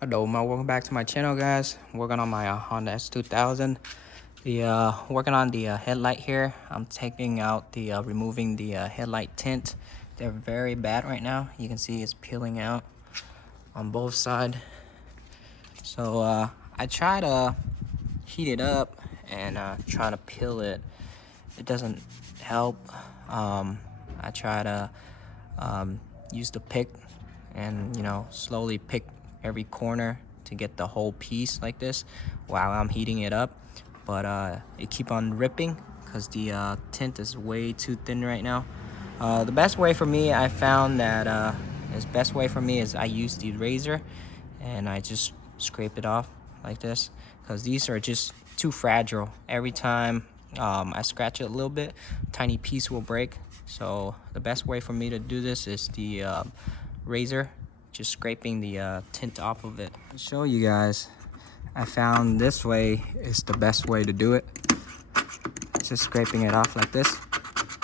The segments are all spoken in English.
Hello, welcome back to my channel, guys. Working on my Honda S2000. Working on the headlight here. I'm taking out the removing the headlight tint. They're very bad right now. You can see it's peeling out on both sides. So I try to heat it up and try to peel it. It doesn't help. I try to use the pick and slowly pick every corner to get the whole piece like this while I'm heating it up, but it keep on ripping because the tint is way too thin right now. The best way for me, I found that best way for me is I use the razor and I just scrape it off like this, because these are just too fragile. Every time I scratch it a little bit, tiny piece will break. So the best way for me to do this is the razor, just scraping the tint off of it. I'll show you guys. I found this way is the best way to do it. Just scraping it off like this.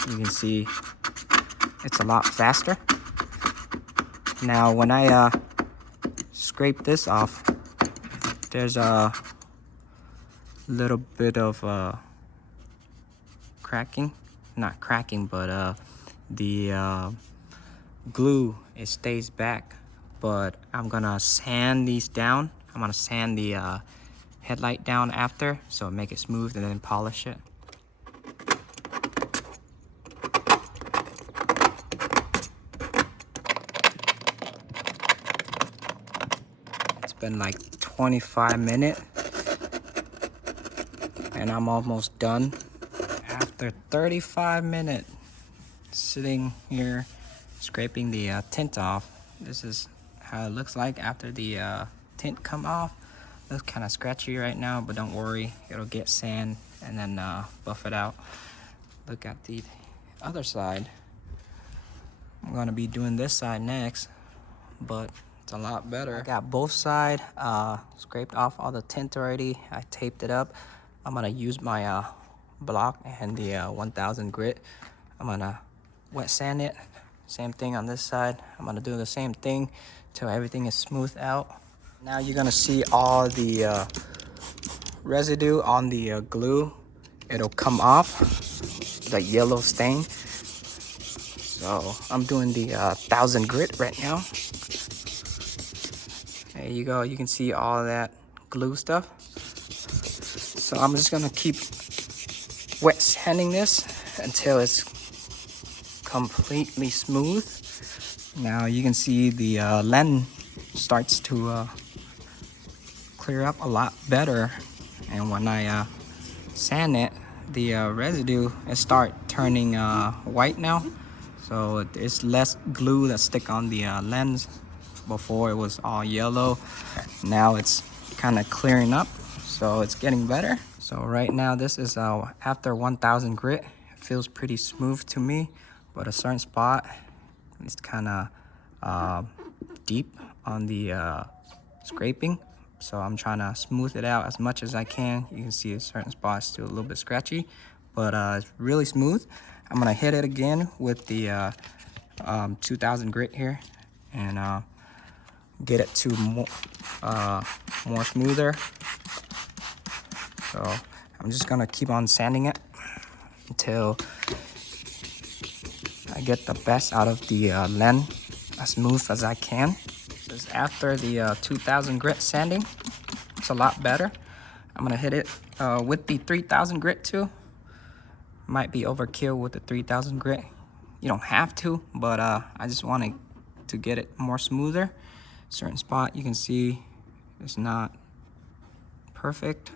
You can see it's a lot faster. Now when I scrape this off, there's a little bit of cracking. Not cracking, but the glue, it stays back. But I'm gonna sand these down. I'm gonna sand the headlight down after, so make it smooth, and then polish it. It's been like 25 minutes and I'm almost done. After 35 minutes sitting here scraping the tint off, this is how it looks like after the tint come off. Looks kind of scratchy right now, but don't worry, it'll get sand and then buff it out. Look at the other side. I'm gonna be doing this side next, but it's a lot better. I got both sides scraped off all the tint already. I taped it up. I'm gonna use my block and the 1000 grit. I'm gonna wet sand it. Same thing on this side. I'm gonna do the same thing till everything is smoothed out. Now you're gonna see all the residue on the glue. It'll come off, the yellow stain. So I'm doing the 1000 grit right now. There you go. You can see all that glue stuff. So I'm just gonna keep wet sanding this until it's completely smooth. Now you can see the lens starts to clear up a lot better, and when I sand it, the residue it start turning white now. So it's less glue that stick on the lens. Before it was all yellow. Now it's kind of clearing up, so it's getting better. So right now this is after 1000 grit. It feels pretty smooth to me, but a certain spot is kind of deep on the scraping. So I'm trying to smooth it out as much as I can. You can see a certain spot still a little bit scratchy, but it's really smooth. I'm gonna hit it again with the 2000 grit here and get it to more smoother. So I'm just gonna keep on sanding it until I get the best out of the lens, as smooth as I can. Because after the 2000 grit sanding, it's a lot better. I'm gonna hit it with the 3000 grit too. Might be overkill with the 3000 grit. You don't have to, but I just wanted to get it more smoother. Certain spot you can see it's not perfect,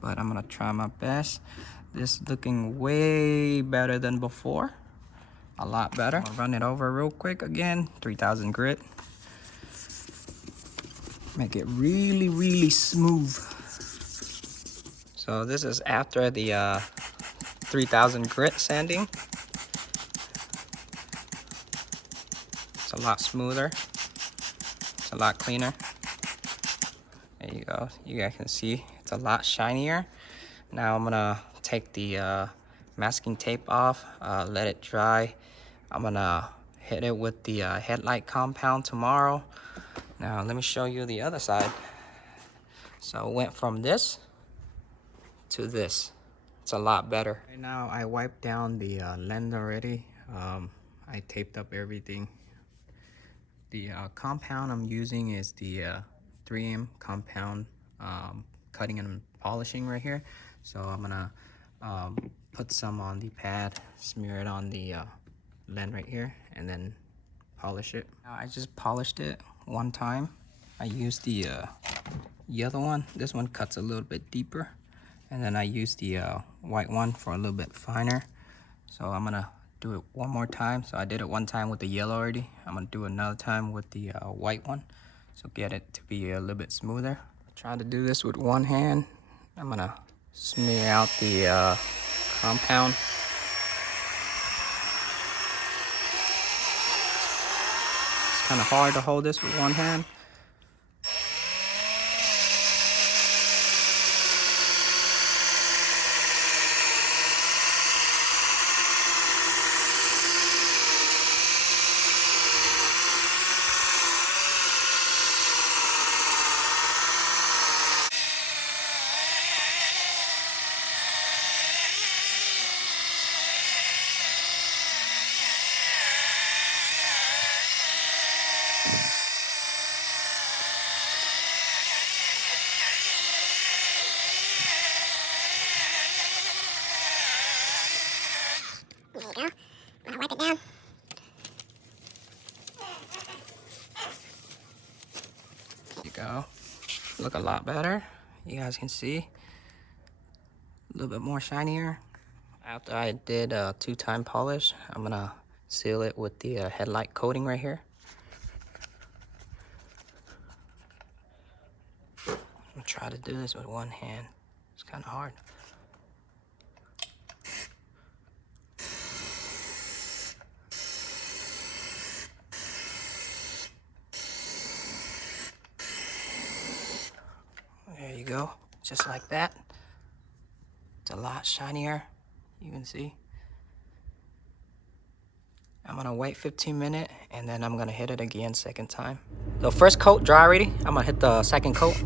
but I'm gonna try my best. This is looking way better than before, a lot better. I'll run it over real quick again. 3000 grit, make it really smooth. So this is after the 3000 grit sanding. It's a lot smoother, it's a lot cleaner. There you go. You guys can see it's a lot shinier. Now I'm gonna take the masking tape off, let it dry. I'm gonna hit it with the headlight compound tomorrow. Now let me show you the other side. So it went from this to this. It's a lot better. Right now I wiped down the lens already. I taped up everything. The compound I'm using is the 3M compound cutting and polishing right here. So I'm gonna put some on the pad, smear it on the lens right here, and then polish it. Now I just polished it one time. I used the yellow one. This one cuts a little bit deeper, and then I used the white one for a little bit finer. So I'm gonna do it one more time. So I did it one time with the yellow already. I'm gonna do another time with the white one, so get it to be a little bit smoother. Try to do this with one hand. I'm gonna smear out the compound. It's kind of hard to hold this with one hand. There you go. I'm gonna wipe it down. There you go. Look a lot better. You guys can see. A little bit more shinier. After I did a 2-time polish, I'm gonna seal it with the headlight coating right here. I'm gonna try to do this with one hand. It's kind of hard. There you go, just like that. It's a lot shinier, you can see. I'm gonna wait 15 minutes and then I'm gonna hit it again second time. So first coat dry already. I'm gonna hit the second coat.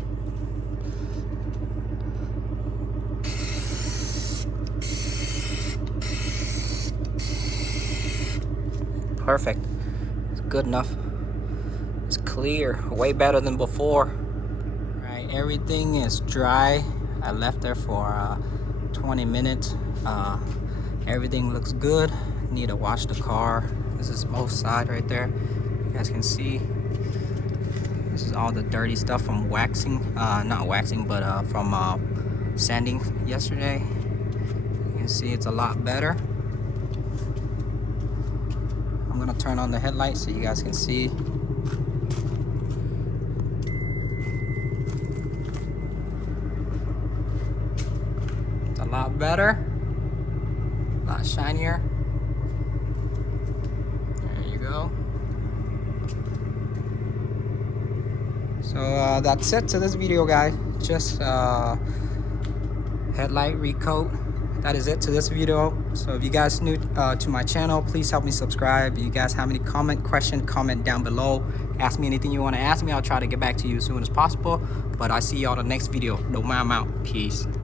Perfect, it's good enough. It's clear, way better than before. Everything is dry. I left there for 20 minutes. Everything looks good. Need to wash the car. This is both sides right there. You guys can see. This is all the dirty stuff from waxing. Not waxing, but from sanding yesterday. You can see it's a lot better. I'm gonna turn on the headlight so you guys can see. A lot better, a lot shinier. There you go. So that's it to this video, guys. Just headlight recoat. That is it to this video. So if you guys new to my channel, please help me subscribe. If you guys have any comment down below. Ask me anything you want to ask me. I'll try to get back to you as soon as possible. But I see y'all in the next video. No, I'm out. Peace.